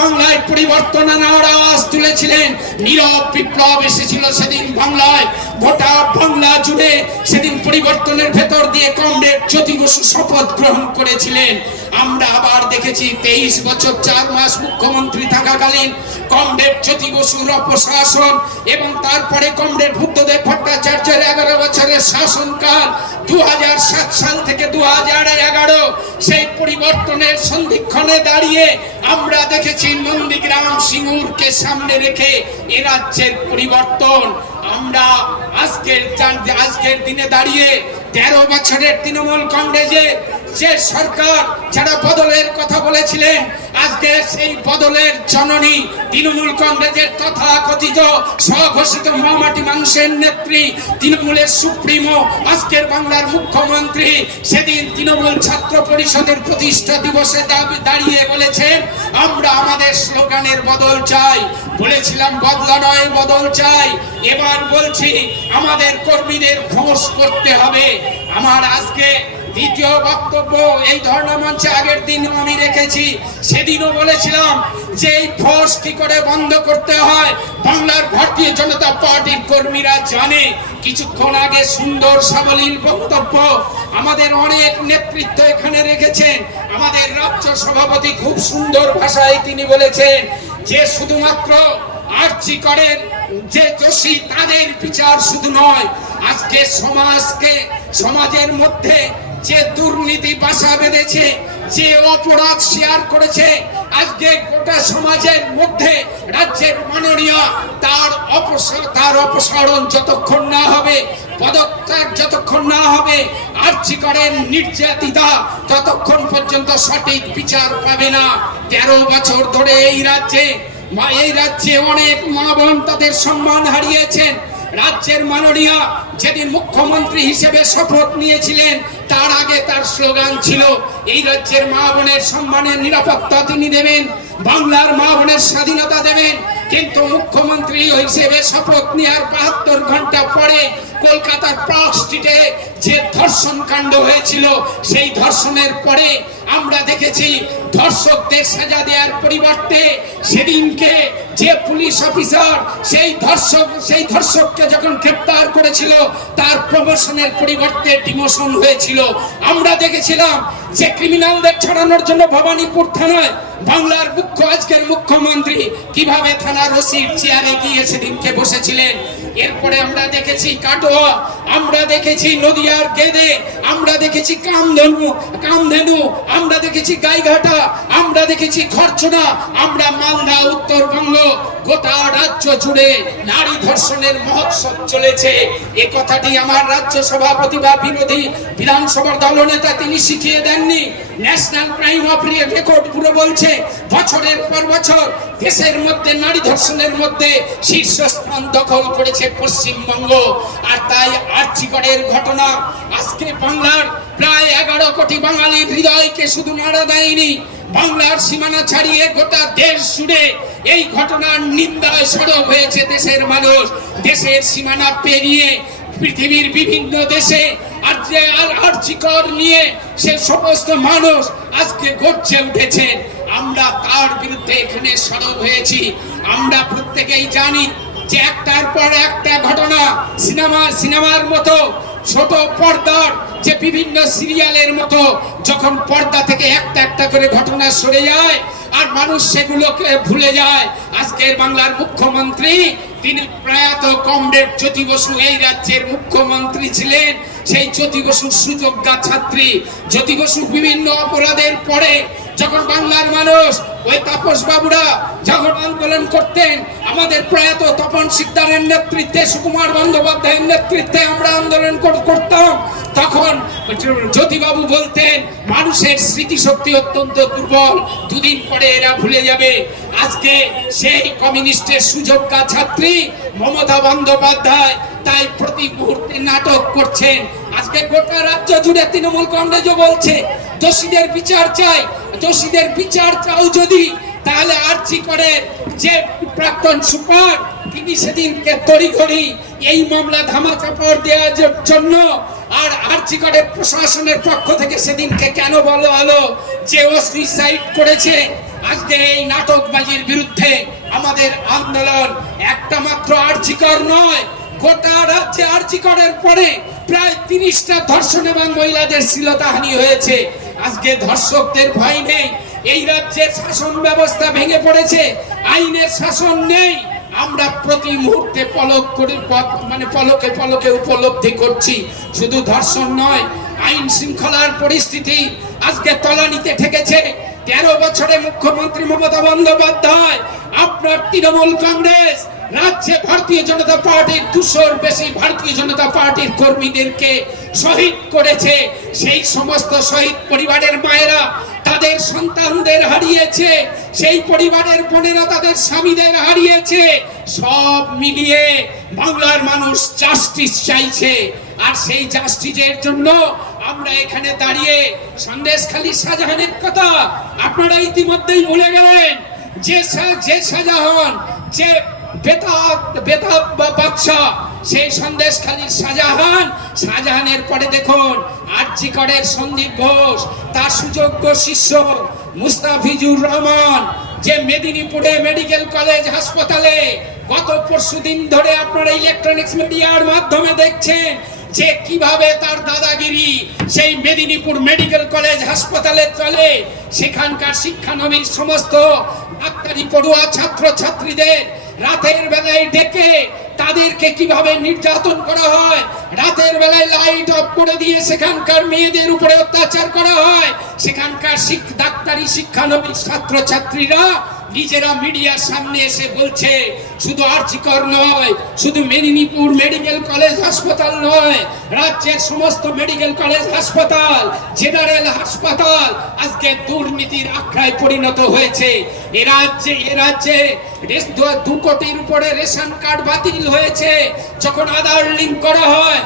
বাংলায় পরিবর্তন আনার আওয়াজ তুলেছিলেন। নীরব বিপ্লব এসেছিল সেদিন বাংলায়, গোটা বাংলা জুড়ে সেদিন পরিবর্তনের ভেতর দিয়ে কমরেড জ্যোতি বসু শপথ গ্রহণ করেছিলেন। আমরা আবার দেখেছি 23 বছর 4 মাস মুখ্যমন্ত্রী থাকাকালীন কমরেড জ্যোতি বসুর অপশাসন এবং তারপরে কমরেড বুদ্ধদেব ভট্টাচার্যের 11 বছরের শাসনকাল 2007 সাল থেকে 2011 সেই পরিবর্তনের সন্ধিক্ষণে দাঁড়িয়ে আমরা দেখেছি নন্দীগ্রাম সিঙ্গুরকে সামনে রেখে এ রাজ্যের পরিবর্তন। আমরা আজকের দিনে দাঁড়িয়ে 13 বছরের তৃণমূল কংগ্রেসের যে সরকার যারা বদলের কথা বলেছিলেন, আজকে সেই বদলের জননী তৃণমূল কংগ্রেসের তথাকথিত স্বঘোষিত মহামাটি মানুষের নেত্রী, তৃণমূলের সুপ্রিমো, আজকের বাংলার মুখ্যমন্ত্রী সেদিন তৃণমূল ছাত্র পরিষদের প্রতিষ্ঠা দিবসে দাঁড়িয়ে বলেছেন আমরা আমাদের স্লোগানের বদল চাই। বলেছিলাম বদলা নয় বদল চাই, এবার বলছি আমাদের কর্মীদের ঘোষ করতে হবে। আমার আজকে দ্বিতীয় বক্তব্য এই ধর্ণা মঞ্চে আগের দিন আমি রেখেছি, সেদিনও বলেছিলাম যে এই ফোর্স কি করে বন্ধ করতে হয় বাংলার ভারতীয় জনতা পার্টির কর্মীরা জানে। কিছুক্ষণ আগে সুন্দর সাবলীল বক্তব্য আমাদের অনেক নেতৃত্ব এখানে রেখেছেন। আমাদের রাজ্য সভাপতি খুব সুন্দর ভাষায় তিনি বলেছেন যে শুধুমাত্র আরজি করেন যে দোষী তাদের বিচার শুধু নয়, আজকে সমাজের মধ্যে যে দুর্নীতি বাসা বেঁধেছে, যে অপরাধ শেয়ার করেছে, আজকে গোটা সমাজের মধ্যে রাজ্যের মাননীয় তার অপসারণ যতক্ষণ না হবে, পদত্যাগ যতক্ষণ না হবে, আরজি করেন নির্যাতিতা ততক্ষণ পর্যন্ত সঠিক বিচার পাবে না। 13 বছর ধরে এই রাজ্যে অনেক মা বোন তাদের সম্মান হারিয়েছেন। রাজ্যের মাননীয় যেদিন মুখ্যমন্ত্রী হিসেবে শপথ নিয়েছিলেন তার আগে তার স্লোগান ছিল এই রাজ্যের মা বোনের সম্মানের নিরাপত্তা তিনি দেবেন, বাংলার মা বোনের স্বাধীনতা দেবেন। কিন্তু মুখ্যমন্ত্রী হিসেবে শপথ নেওয়ার 72 ঘন্টা পরে কলকাতার পার্ক স্ট্রিটে যে ধর্ষণ কাণ্ড হয়েছিল, সেই ধর্ষণের পরে আমরা দেখেছি ধর্ষকদের সাজা দেওয়ার পরিবর্তে সেদিনকে যে পুলিশ অফিসার সেই ধর্ষককে যখন গ্রেফতার করেছিল তার প্রমোশনের পরিবর্তে ডিমোশন হয়েছিল। আমরা দেখেছিলাম যে ক্রিমিনালদের ছাড়ানোর জন্য ভবানীপুর থানায় বাংলার আজকের মুখ্যমন্ত্রী কিভাবে থানার ওসির চেয়ারে গিয়ে সেদিনকে বসেছিলেন। এরপরে আমরা দেখেছি কাটোয়া, আমরা দেখেছি নদিয়ার গেদে, আমরা দেখেছি কামধেনু, আমরা দেখেছি গাইঘাটা, আমরা দেখেছি খরচনা, আমরা মালদা, উত্তরবঙ্গ, গোটা রাজ্য জুড়ে নারী ধর্ষণের মহোৎসব চলেছে। এ কথাটি আমার রাজ্য সভাপতি বা বিরোধী বিধানসভার দলনেতা তিনি শিখিয়ে দেননি। ন্যাশনাল ক্রাইম অফ রেকর্ড পুরো বলছে বছরের পর বছর দেশের মধ্যে নারী ধর্ষণের মধ্যে শীর্ষস্থান দখল করেছে পশ্চিমবঙ্গ। আর তাই আরজি করের ঘটনা আজকে বাংলার প্রায় 11 কোটি বাঙালির হৃদয়কে শুধু নাড়া দেয়নি, বাংলার সীমানা ছাড়িয়ে গোটা দেশ জুড়ে এই ঘটনার নিন্দায় সরব হয়েছে দেশের মানুষ। দেশের সীমানা পেরিয়ে পৃথিবীর বিভিন্ন দেশে আরজি কর নিয়ে সে সমস্ত মানুষ আজকে গর্জে উঠেছেন। আমরা তার বিরুদ্ধে এখানে সরব হয়েছি। আমরা প্রত্যেকেই জানি যে একটার পর একটা ঘটনা সিনেমার মতো ছোট পর্দার যে বিভিন্ন সিরিয়ালের মতো যখন পর্দা থেকে একটা একটা করে ঘটনা সরে যায় আর মানুষ সেগুলোকে ভুলে যায়। আজকের বাংলার মুখ্যমন্ত্রী তিনি প্রয়াত কমরেড জ্যোতি বসু এই রাজ্যের মুখ্যমন্ত্রী ছিলেন। সেই জ্যোতি বসুর সুযোগ্যা ছাত্রী জ্যোতি বসু বিভিন্ন অপরাধের পরে যখন বাংলার মানুষ ওই তাপস বাবুরা যখন আন্দোলন করতেন, আমাদের প্রয়াত তপন সিকদারের নেতৃত্বে, সুকুমার বন্দ্যোপাধ্যায়ের নেতৃত্বে আমরা আন্দোলন করতাম, তখন জ্যোতিবাবু বলতেন মানুষের স্মৃতিশক্তি অত্যন্ত দুর্বল, দুদিন পরে এরা ভুলে যাবে। আজকে সেই কমিউনিস্টের সুযোগ্যা ছাত্রী মমতা বন্দ্যোপাধ্যায় তাই প্রতি মুহূর্তে নাটক করছেন। আজকে গোটা রাজ্য জুড়ে তৃণমূল কংগ্রেসও বলছে দোষীদের বিচার চাই। দোষীদের বিচার চাও যদি, তাহলে আরজি করে যে প্রাক্তন সুপার তিনি সেদিনকে তড়িঘড়ি এই মামলা ধামাচাপড় দেওয়ার জন্য আর আরজি করে প্রশাসনের পক্ষ থেকে সেদিনকে কেন বলা হলো যে ও সুইসাইড করেছে, আজকে এই নাটকবাজির বিরুদ্ধে আমাদের আন্দোলন একটা মাত্র আরজিকর নয়, গোটা রাজ্যে আরজিকরের পরে প্রায় 30টা ধর্ষণ এবং মহিলাদের শ্লীলতাহানি হয়েছে। আজকে ধর্ষকদের ভয় নেই, এই রাজ্যের শাসন ব্যবস্থা ভেঙে পড়েছে, আইনের শাসন নেই। আমরা প্রতি মুহূর্তে পলকে পলকে উপলব্ধি করছি, শুধু ধর্ষণ নয়, আইন শৃঙ্খলার পরিস্থিতি আজকে তলানিতে ঠেকেছে। 13 বছরে মুখ্যমন্ত্রী মমতা বন্দ্যোপাধ্যায়, আপনার তৃণমূল কংগ্রেস রাজ্যে ভারতীয় জনতা পার্টির 200-র বেশি ভারতীয় জনতা পার্টির কর্মীদেরকে শহীদ করেছে। সেই সমস্ত শহীদ পরিবারের মায়েরা তাদের সন্তানদের হারিয়েছে, সেই পরিবারের বোনেরা তাদের স্বামীদের হারিয়েছে। সব মিলিয়ে বাংলার মানুষ জাস্টিস চাইছে, আর সেই জাস্টিসের জন্য আমরা এখানে দাঁড়িয়ে সন্দেশখালী শাহজাহানের কথা আপনারা ইতিমধ্যেই ভুলে গেলেন। যে শাহজাহান, যে বেতাব বাদশা, সেই সন্দেশখালীর শাহজাহানের পরে দেখুন আরজিকরের সন্দীপ ঘোষ, তার সুযোগ্য শিষ্য মুস্তাফিজুর রহমান, যে মেদিনীপুরে মেডিকেল কলেজ হাসপাতালে গত পরশুদিন ধরে আপনারা ইলেকট্রনিক্স মিডিয়ার মাধ্যমে দেখছেন যে কিভাবে তার দাদাগিরি সেই মেদিনীপুর মেডিকেল কলেজ হাসপাতালে চলে। সেখানকার শিক্ষানবিশ সমস্ত ডাক্তারি পড়ুয়া ছাত্র ছাত্রীদের রাতের বেলায় ডেকে তাদেরকে কিভাবে নির্যাতন করা হয়, রাতের বেলায় লাইট অফ করে দিয়ে সেখানকার মেয়েদের উপরে অত্যাচার করা হয়। সেখানকার ডাক্তারি শিক্ষানবিশ ছাত্র ছাত্রীরা নিজেরা মিডিয়ার সামনে এসে বলছে শুধু আরজিকর নয়, শুধু মেদিনীপুর মেডিকেল কলেজ হাসপাতাল নয়, রাজ্যের সমস্ত মেডিকেল কলেজ হাসপাতাল, জেনারেল হাসপাতাল আজকে দুর্নীতির আখড়ায় পরিণত হয়েছে। এ রাজ্যে 2 কোটির উপরে রেশন কার্ড বাতিল হয়েছে। যখন আধার লিঙ্ক করা হয়